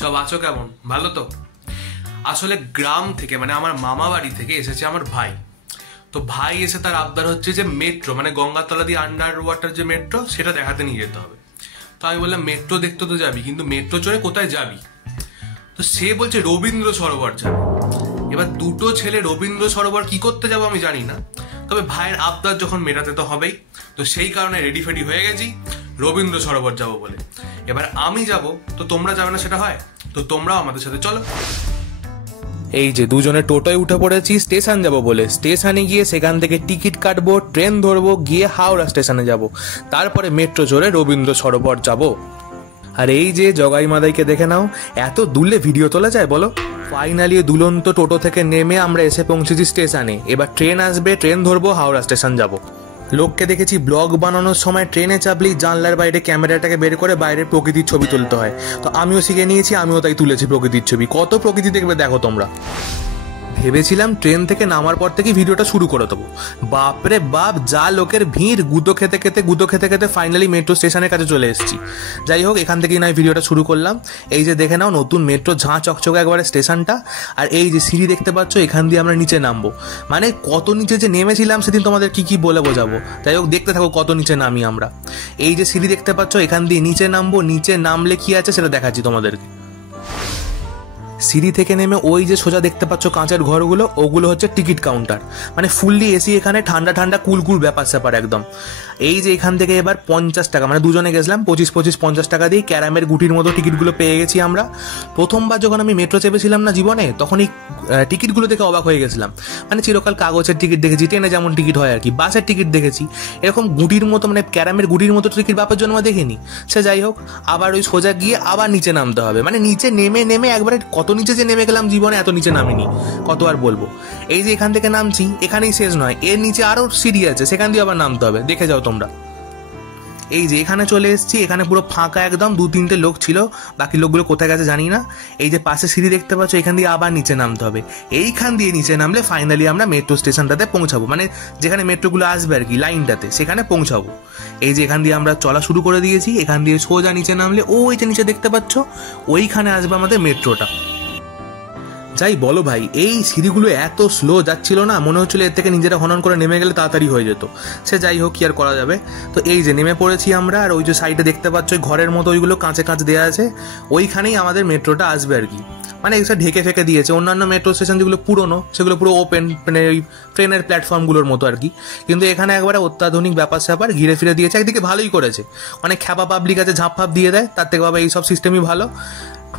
সব আছো কেমন? ভালো তো? আসলে গ্রাম থেকে মানে আমার মামা বাড়ি থেকে এসেছে আমার ভাই। তো ভাই এসে তার আবদার হচ্ছে যে মেট্রো মানে গঙ্গাতলা দিয়ে আন্ডার ওয়াটার যে মেট্রো সেটা দেখাতে নিয়ে যেতে হবে। তো আমি বললাম মেট্রো দেখতে তো যাবি, কিন্তু মেট্রো চড়ে কোথায় যাবি? তো সে বলছে রবীন্দ্র সরোবর যাবে। এবার দুটো ছেলে রবীন্দ্র সরোবর কি করতে যাবো আমি জানি না, তবে ভাইয়ের আবদার যখন মেটাতে তো হবেই, তো সেই কারণে রেডি ফেডি হয়ে গেছি রবীন্দ্র সরোবর যাবো বলে। এবার আমি যাব, তো তোমরা যাবে না সেটা হয়? তো তোমরাও আমাদের সাথে চলো। এই যে দুজনে টোটোয় উঠে পড়েছি স্টেশন যাব বলে। স্টেশনে গিয়ে সেখান থেকে টিকিট কাটবো, ট্রেন ধরবো, গিয়ে হাওড়া স্টেশনে যাব, তারপরে মেট্রো চড়ে রবীন্দ্র সরোবর যাব। আর এই যে জগাই মাদাইকে দেখে নাও, এত দূরে ভিডিও তোলা যায় বলো? ফাইনালি দুলন্ত টোটো থেকে নেমে আমরা এসে পৌঁছেছি স্টেশনে। এবার ট্রেন আসবে, ট্রেন ধরবো, হাওড়া স্টেশন যাব। লোককে দেখেছি ব্লগ বানানোর সময় ট্রেনে চাপলেই জানলার বাইরে ক্যামেরাটাকে বের করে বাইরের প্রকৃতির ছবি তুলতে হয়, তো আমিও শিখে নিয়েছি, আমিও তাই তুলেছি প্রকৃতির ছবি। কত প্রকৃতি দেখবে দেখো তোমরা। ভেবেছিলাম ট্রেন থেকে নামার পর থেকে ভিডিওটা শুরু করে দেবো, বাপরে বাপ যা লোকের ভিড়! গুঁতো খেতে খেতে ফাইনালি মেট্রো স্টেশনের কাছে চলে এসেছি। যাই হোক, এখান থেকেই নয় ভিডিওটা শুরু করলাম। এই যে দেখে নাও নতুন মেট্রো, ঝাঁ চকচকে একবারে স্টেশনটা। আর এই যে সিঁড়ি দেখতে পাচ্ছ, এখান দিয়ে আমরা নিচে নামবো। মানে কত নিচে যে নেমেছিলাম সেদিন তোমাদের কি বলে বোঝাবো। যাই হোক, দেখতে থাকো কত নিচে নামি আমরা। এই যে সিঁড়ি দেখতে পাচ্ছ, এখান দিয়ে নিচে নামবো। নিচে নামলে কি আছে সেটা দেখাচ্ছি তোমাদেরকে। সিঁড়ি থেকে নেমে ওই যে সোজা দেখতে পাচ্ছ কাঁচের ঘরগুলো, ওগুলো হচ্ছে টিকিট কাউন্টার। মানে ফুললি এসি, এখানে ঠান্ডা ঠান্ডা কুল ব্যাপার স্যাপার একদম। এই যে এখান থেকে এবার 50 টাকা, মানে দুজনে গেছিলাম 25-50 টাকা দিয়ে ক্যারামের গুটির মতো টিকিটগুলো পেয়ে গেছি আমরা। প্রথমবার যখন আমি মেট্রো চেপেছিলাম না জীবনে, তখন এই টিকিটগুলো দেখে অবাক হয়ে গেছিলাম। মানে চিরকাল কাগজের টিকিট দেখেছি, ট্রেনে যেমন টিকিট হয় আর কি, বাসের টিকিট দেখেছি, এরকম গুটির মতো মানে ক্যারামের গুটির মতো টিকিট বাপের জন্য দেখিনি। সে যাই হোক, আবার ওই সোজা গিয়ে আবার নিচে নামতে হবে। মানে নিচে নেমে একবারে কত নিচে যে নেমে গেলাম, জীবনে এত নিচে নামিনি, কত আর বলবো। এই যে এখান থেকে নামছি, এখানেই শেষ নয়, এর নিচে আরো সিঁড়ি আছে, সেখান দিয়ে আবার নামতে হবে, দেখে যাও তোমরা। এই যে এখানে চলে এসেছি, এখানে পুরো ফাঁকা একদম, 2-3টে লোক ছিল, বাকি লোকগুলো কোথায় গেছে জানি না। এই যে পাশে সিঁড়ি দেখতে পাচ্ছ, এখান দিয়ে আবার নিচে নামতে হবে। এইখান দিয়ে নিচে নামলে ফাইনালি আমরা মেট্রো স্টেশনটাতে পৌঁছাবো, মানে যেখানে মেট্রোগুলো আসবে আর কি লাইনটাতে, সেখানে পৌঁছাবো। এই যে এখান দিয়ে আমরা চলা শুরু করে দিয়েছি। এখান দিয়ে সোজা নিচে নামলে ওই যে নিচে দেখতে পাচ্ছ, ওইখানে আসবে আমাদের মেট্রোটা। যাই বলো ভাই, এই সিঁড়িগুলো এত স্লো যাচ্ছিল না, মনে হচ্ছিল এর থেকে নিজেরা হনন করে নেমে গেলে তাড়াতাড়ি হয়ে যেত। সে যাই হোক, কি আর করা যাবে। তো এই যে নেমে পড়েছি আমরা, আর ওই যে সাইডে দেখতে পাচ্ছ ঘরের মতো ওইগুলো কাঁচে দেওয়া আছে, ওইখানেই আমাদের মেট্রোটা আসবে আর কি। মানে এসে ঢেকে ফেকে দিয়েছে। অন্যান্য মেট্রো স্টেশন যেগুলো পুরোনো, সেগুলো পুরো ওপেন, মানে ওই ট্রেনের প্ল্যাটফর্মগুলোর মতো আর কি। কিন্তু এখানে একবারে অত্যাধুনিক ব্যাপার স্যাপার ঘিরে ফিরে দিয়েছে। একদিকে ভালোই করেছে, অনেক খ্যাপা পাবলিক আছে, ঝাঁপ ফাপ দিয়ে দেয়, তার থেকে বাবা এইসব সিস্টেমই ভালো।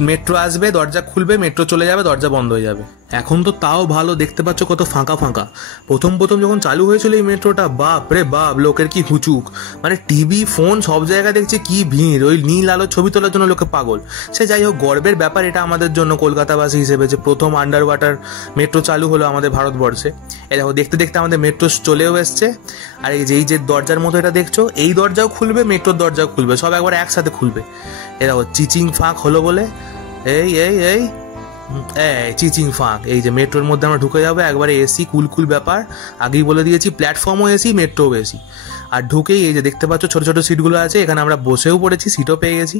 মেট্রো আসবে, দরজা খুলবে, মেট্রো চলে যাবে, দরজা বন্ধ হয়ে যাবে। এখন তো তাও ভালো, দেখতে পাচ্ছ কত ফাঁকা। প্রথম যখন চালু হয়েছিল এই মেট্রোটা, বাপ রে বাপ, লোকের কি হুচুক! মানে টিভি, ফোন সব জায়গায় দেখছে কি ভিড়, ওই নীল আলো ছবি তোলার জন্য লোকে পাগল। সে যাই হোক, গর্বের ব্যাপার এটা আমাদের জন্য কলকাতাবাসী হিসেবে, যে প্রথম আন্ডার ওয়াটার মেট্রো চালু হলো আমাদের ভারতবর্ষে। এ দেখো, দেখতে আমাদের মেট্রো চলেও এসছে। আর এই যে দরজার মতো এটা দেখছো, এই দরজাও খুলবে, মেট্রোর দরজাও খুলবে, সব একবার একসাথে খুলবে। এ দেখো, চিচিং ফাঁক হলো বলে, এই চিচিং ফাঁক। এই যে মেট্রোর মধ্যে আমরা ঢুকে যাবো, একবারে এসি, কুল ব্যাপার। আগেই বলে দিয়েছি, প্ল্যাটফর্মও এসি, মেট্রোও এসি। আর ঢুকেই এই যে দেখতে পাচ্ছ ছোট ছোট সিটগুলো আছে, এখানে আমরা বসেও পড়েছি, সিটও পেয়ে গেছি।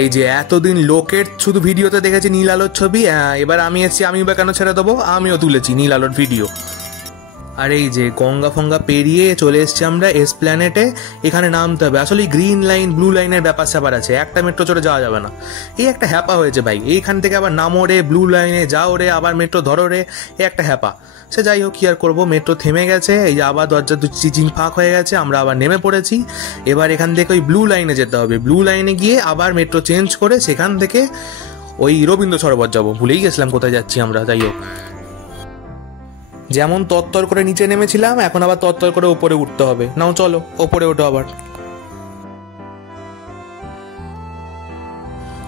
এই যে এতদিন লোকের শুধু ভিডিওতে দেখেছি নীল আলোর ছবি, এবার আমি এসেছি, আমি বা কেন ছেড়ে দেবো, আমিও তুলেছি নীল আলোর ভিডিও। আর এই যে গঙ্গা ফঙ্গা পেরিয়ে চলে এসছি আমরা এসপ্ল্যানেটে। এখানে নামতে হবে। আসলে গ্রিন লাইন ব্লু লাইনের ব্যাপার স্যাপার আছে, একটা মেট্রো চড়ে যাওয়া যাবে না। এই একটা হ্যাপা হয়েছে ভাই, এইখান থেকে আবার নামো রে, ব্লু লাইনে যাও রে, আবার মেট্রো ধরো রে, এই একটা হ্যাপা। সে যাই হোক, কি আর করবো, মেট্রো থেমে গেছে। এই যে আবার দরজা চিচিং ফাঁক হয়ে গেছে, আমরা আবার নেমে পড়েছি। এবার এখান থেকে ওই ব্লু লাইনে যেতে হবে, ব্লু লাইনে গিয়ে আবার মেট্রো চেঞ্জ করে সেখান থেকে ওই রবীন্দ্র সরোবর যাবো। ভুলেই গেছিলাম কোথায় যাচ্ছি আমরা। যাই হোক, যেমন তত্তর করে নিচে নেমেছিলাম, এখন আবার তত্তর করে ওপরে উঠতে হবে। নাও চলো, ওপরে ওঠো আবার।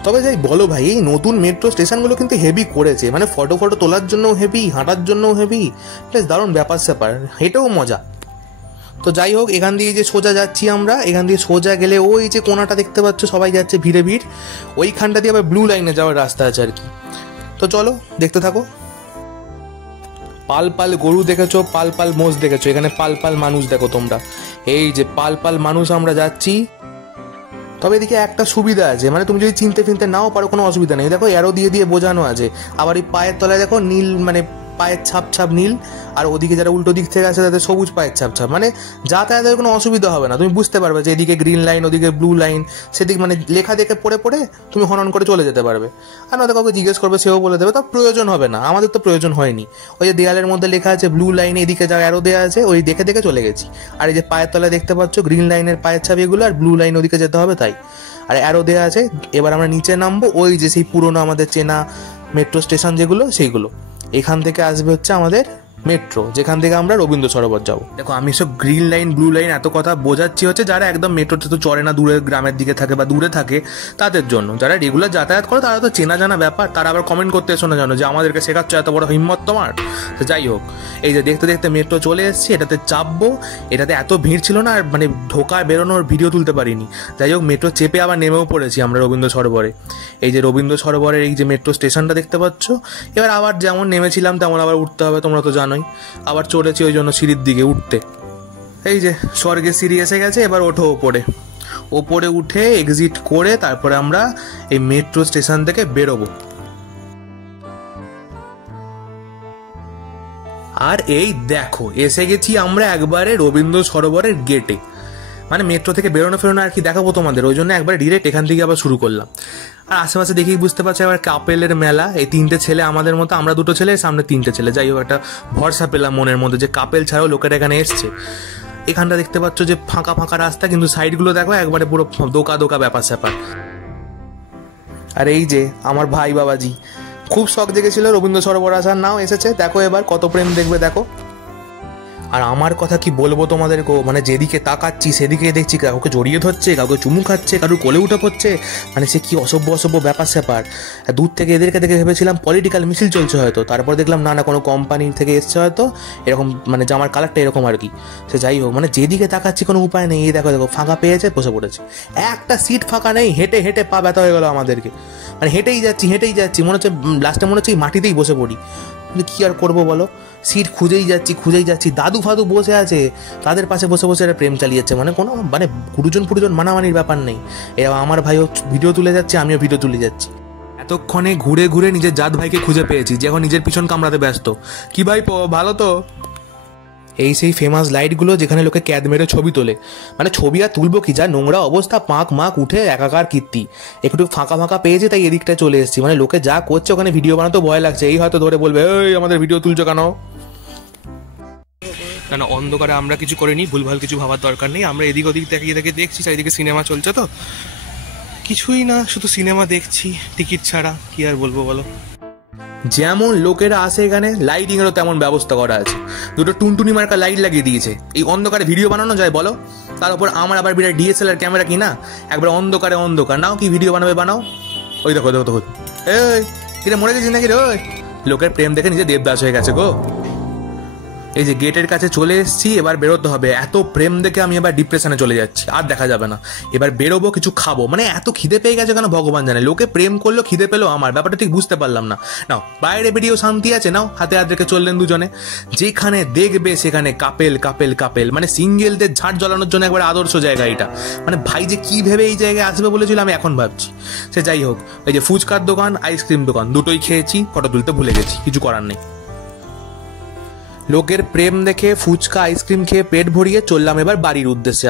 তবে যাই বলো ভাই, এই নতুন মেট্রো স্টেশনগুলো কিন্তু হেভি করেছে। মানে ফটো তোলার জন্যও হেভি, হাঁটার জন্যও হেভি, বেশ দারুণ ব্যাপার স্যাপার, হেঁটেও মজা। তো যাই হোক, এখান দিয়ে যে সোজা যাচ্ছি আমরা, এখান দিয়ে সোজা গেলে ওই যে কোনাটা দেখতে পাচ্ছ, সবাই যাচ্ছে ভিড়ে, ওইখানটা দিয়ে আবার ব্লু লাইনে যাওয়ার রাস্তা আছে আর কি। তো চলো, দেখতে থাকো। পাল গরু দেখেছো, পাল মোষ দেখেছো, এখানে পাল মানুষ দেখো তোমরা। এই যে পাল মানুষ আমরা যাচ্ছি। তবে এদিকে একটা সুবিধা আছে, মানে তুমি যদি চিনতে ফিনতে নাও পারো কোনো অসুবিধা নেই। দেখো অ্যারো দিয়ে দিয়ে বোঝানো আছে। আবার এই পায়ের তলায় দেখো নীল, মানে পায়ের ছাপ ছাপ নীল, আর ওদিকে যারা উল্টো দিক থেকে আছে তাদের সবুজ পায়ের ছাপ ছাপ, মানে যাতায়াতের কোনো অসুবিধা হবে না। তুমি বুঝতে পারবে যে এদিকে গ্রিন লাইন, ওদিকে ব্লু লাইন, সেদিকে মানে লেখা দেখে পড়ে পড়ে তুমি হনন করে চলে যেতে পারবে। আর নয়তো কাউকে জিজ্ঞেস করবে, সেও বলে দেবে। তার প্রয়োজন হবে না, আমাদের তো প্রয়োজন হয়নি। ওই যে দেয়ালের মধ্যে লেখা আছে ব্লু লাইন, এদিকে যা অ্যারো দেওয়া আছে ওই দেখে দেখে চলে গেছি। আর এই যে পায়ের তলায় দেখতে পাচ্ছ গ্রিন লাইনের পায়ের ছাপ এগুলো, আর ব্লু লাইন ওদিকে যেতে হবে তাই। আর অ্যারো দেওয়া আছে। এবার আমরা নিচে নামবো, ওই যে সেই পুরোনো আমাদের চেনা মেট্রো স্টেশন যেগুলো সেইগুলো। এখান থেকে আসবে হচ্ছে আমাদের মেট্রো, যেখান থেকে আমরা রবীন্দ্র সরোবর যাবো। দেখো আমি সব গ্রিন লাইন ব্লু লাইন এত কথা বোঝাচ্ছি হচ্ছে যারা একদম মেট্রোতে তো চড়ে না, দূরে গ্রামের দিকে থাকে বা দূরে থাকে তাদের জন্য। যারা রেগুলার যাতায়াত করে তারা তো চেনা জানা ব্যাপার, তারা আবার কমেন্ট করতে এসো না জানো যে আমাদেরকে শেখাচ্ছ এত বড় হিম্মত তোমার। তো যাই হোক, এই যে দেখতে দেখতে মেট্রো চলে এসেছি, এটাতে চাপবো। এটাতে এত ভিড় ছিল না, আর মানে ঢোকা বেরোনোর ভিডিও তুলতে পারিনি। যাই হোক, মেট্রো চেপে আবার নেমেও পড়েছি আমরা রবীন্দ্র সরোবরে। এই যে রবীন্দ্র সরোবরের এই যে মেট্রো স্টেশনটা দেখতে পাচ্ছ। এবার আবার যেমন নেমেছিলাম তেমন আবার উঠতে হবে, তোমরা তো জানোই। আবার চলেছি ওই জন্য সিঁড়ির দিকে উঠতে। এই যে স্বর্গের সিঁড়ি এসে গেছে, এবার ওঠো ওপরে। ওপরে উঠে এক্সিট করে তারপরে আমরা এই মেট্রো স্টেশন থেকে বেরোবো। আর এই দেখো এসে গেছি আমরা একবারে রবীন্দ্র সরোবরের গেটে। মানে মেট্রো থেকে বেরোনো ফেরোনো আর কি দেখাবো তোমাদের, ওই জন্য একবার ডিরেক্ট এখান থেকে আবার শুরু করলাম। আর আশেপাশে দেখেই বুঝতে পারছি এবার কাপেলের মেলা। এই তিনটে ছেলে আমাদের মতো, আমরা দুটো ছেলে, সামনে তিনটে ছেলে। যাই হোক, একটা ভরসা পেলাম মনের মধ্যে যে কাপেল ছাড়াও লোকেরা এখানে এসছে। এখানটা দেখতে পাচ্ছ যে ফাঁকা ফাঁকা রাস্তা, কিন্তু সাইডগুলো দেখো একবারে পুরো দোকা দোকা ব্যাপার স্যাপার। আর এই যে আমার ভাই বাবাজি, খুব শখ জেগেছিল রবীন্দ্র সরোবর আসার, নাও এসেছে। দেখো এবার কত প্রেম দেখবে দেখো। আর আমার কথা কি বলবো তোমাদেরকে, মানে যেদিকে তাকাচ্ছি সেদিকে দেখছি কাউকে জড়িয়ে ধরছে, কাউকে চুমু খাচ্ছে, কারোর কোলে উঠে পড়ছে। মানে সে কি অসভ্য অসভ্য ব্যাপার স্যাপার। দূর থেকে এদেরকে দেখে ভেবেছিলাম পলিটিক্যাল মিছিল চলছে হয়তো, তারপর দেখলাম না না কোনো কোম্পানি থেকে এসছে হয়তো, এরকম মানে জামার কালারটা এরকম আর কি। সে যাই হোক, মানে যেদিকে তাকাচ্ছি কোনো উপায় নেই। এই দেখো দেখো ফাঁকা পেয়েছে, বসে পড়েছে। একটা সিট ফাঁকা নেই, হেঁটে হেঁটে পা ব্যথা হয়ে গেলো আমাদেরকে। মানে হেঁটেই যাচ্ছি, মনে হচ্ছে লাস্টে মনে হচ্ছে এই মাটিতেই বসে পড়ি। কি আর করবো বলো, সিট খুঁজেই যাচ্ছি। দাদু ফাদু বসে আছে, তাদের পাশে বসে বসে এরা প্রেম চালিয়েছে। মানে কোনো মানে গুরুজন মানামানির ব্যাপার নেই। এরা আমার ভাইও ভিডিও তুলে যাচ্ছে, আমিও ভিডিও তুলে যাচ্ছি। এতক্ষণে ঘুরে ঘুরে নিজের জাত ভাইকে খুঁজে পেয়েছি, যে এখন নিজের পিছন কামড়াতে ব্যস্ত। কি ভাই ভালো তো? এই সেই ফেমাস লাইটগুলো যেখানে লোকে ক্যাদ মেরে ছবি তোলে। মানে ছবি আর তুলবো কি, যা নোংরা অবস্থা, পাঁক মাক উঠে একাকার কীর্তি। একটু ফাঁকা ফাঁকা পেয়েছে তাই এদিকটায় চলে এসেছি। মানে লোকে যা করছে ওখানে ভিডিও বানাতে ভয় লাগছে। এই হয়তো ধরে বলবে এই আমাদের ভিডিও তুলছো কেন। না না, অন্ধকারে আমরা কিছু করিনি, ভুলভাল কিছু ভাবার দরকার নেই। আমরা এদিক ওদিক তাকিয়ে দেখছি চারিদিকে সিনেমা চলছে, তো কিছুই না, শুধু সিনেমা দেখছি টিকিট ছাড়া। কি আর বলবো বলো। যেমন লোকেরা আসে এখানে, লাইটিংয়েরও তেমন ব্যবস্থা করা আছে। দুটো টুনটুনি মার্কা লাইট লাগিয়ে দিয়েছে। এই অন্ধকারে ভিডিও বানানো যায় বলো? তার উপর আমার আবার বিরাট DSLR ক্যামেরা কিনা, একবার অন্ধকারে অন্ধকার। নাও কি ভিডিও বানাবে বানাও। ওই দেখো দেখো দেখো, এই কিরে মরে গেছিস নাকি রে? ওই লোকের প্রেম দেখে নিজে দেবদাস হয়ে গেছে গো। এই যে গেটের কাছে চলে এসেছি, এবার বেরোতে হবে। এত প্রেম দেখে আমি এবার ডিপ্রেশনে চলে যাচ্ছি, আর দেখা যাবে না। এবার বেরোবো, কিছু খাবো। মানে এত খিদে পেয়ে গেছে কেন ভগবান জানে। লোকে প্রেম করলো, খিদে পেলো, আমার ব্যাপারটা ঠিক বুঝতে পারলাম না। নাও বাইরে বেরিয়েও শান্তি আছে, নাও হাতে হাত রেখে চললেন দুজনে। যেখানে দেখবে সেখানে কাপেল কাপেল কাপেল। মানে সিঙ্গেলদের ঝাড় জ্বালানোর জন্য একবার আদর্শ জায়গা এটা। মানে ভাই যে কি ভেবে এই জায়গায় আসবে বলেছিল আমি এখন ভাবছি। সে যাই হোক, এই যে ফুচকার দোকান, আইসক্রিম দোকান, দুটোই খেয়েছি, ফটো তুলতে ভুলে গেছি, কিছু করার নেই। লোকের প্রেম দেখে ফুচকা আইসক্রিম খেয়ে পেট ভরিয়ে চললাম এবার বাড়ির উদ্দেশ্যে।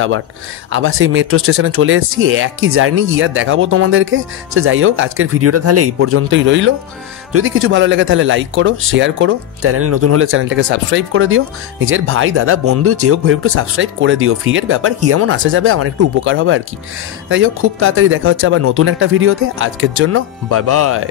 আবার সেই মেট্রো স্টেশনে চলে এসেছি। একই জার্নি, কি আর দেখাবো তোমাদেরকে। সে যাই হোক, আজকের ভিডিওটা তাহলে এই পর্যন্তই রইল। যদি কিছু ভালো লাগে তাহলে লাইক করো, শেয়ার করো। চ্যানেলে নতুন হলে চ্যানেলটাকে সাবস্ক্রাইব করে দিও। নিজের ভাই দাদা বন্ধু যে হোক ভাই একটু সাবস্ক্রাইব করে দিও। ফ্রি এর ব্যাপার, কি এমন আসা যাবে, আমার একটু উপকার হবে আর কি। যাই হোক, খুব তাড়াতাড়ি দেখা হচ্ছে আবার নতুন একটা ভিডিওতে। আজকের জন্য বাই বাই।